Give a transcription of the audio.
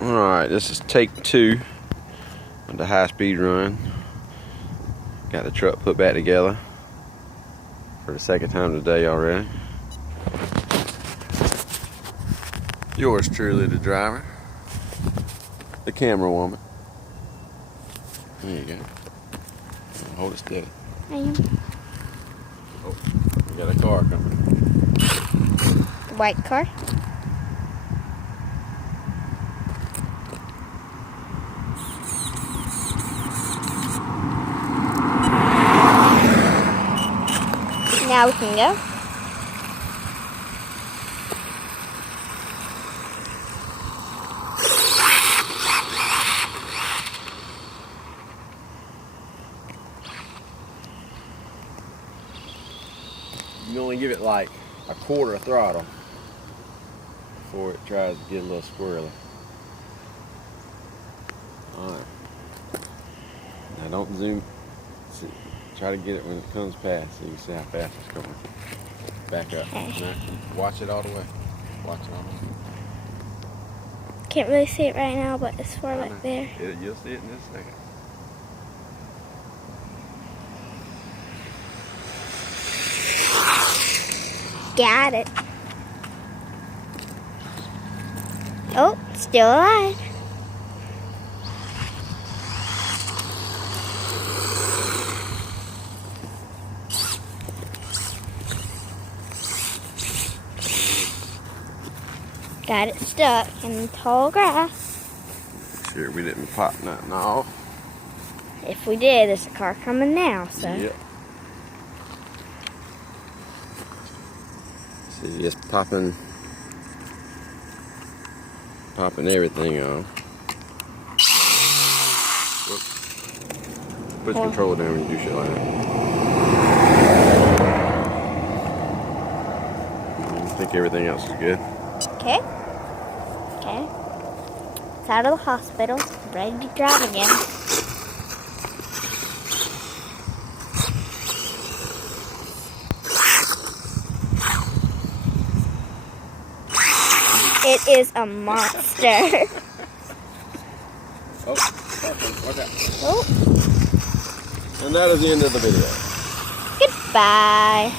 Alright, this is take 2 of the high-speed run. Got the truck put back together for the second time today already. Yours truly, the driver. The camera woman. There you go. Hold it steady. I am. Oh, we got a car coming. The white car. Now we can go. You only give it like a quarter of throttle before it tries to get a little squirrely. Alright. Now don't zoom. Try to get it when it comes past so you can see how fast it's going. Back up. Now, watch it all the way. Watch it all the way. Can't really see it right now, but it's far back there. You'll see it in just a second. Got it. Oh, still alive. Got it stuck in the tall grass. Sure we didn't pop nothing off. If we did, there's a car coming now, so. Yep. See, just popping everything off. Whoops. Put your control down when you do shit like that. I think everything else is good. Okay. Okay. It's out of the hospital. Ready to drive again. It is a monster. Oh, watch out. Oh. And that is the end of the video. Goodbye.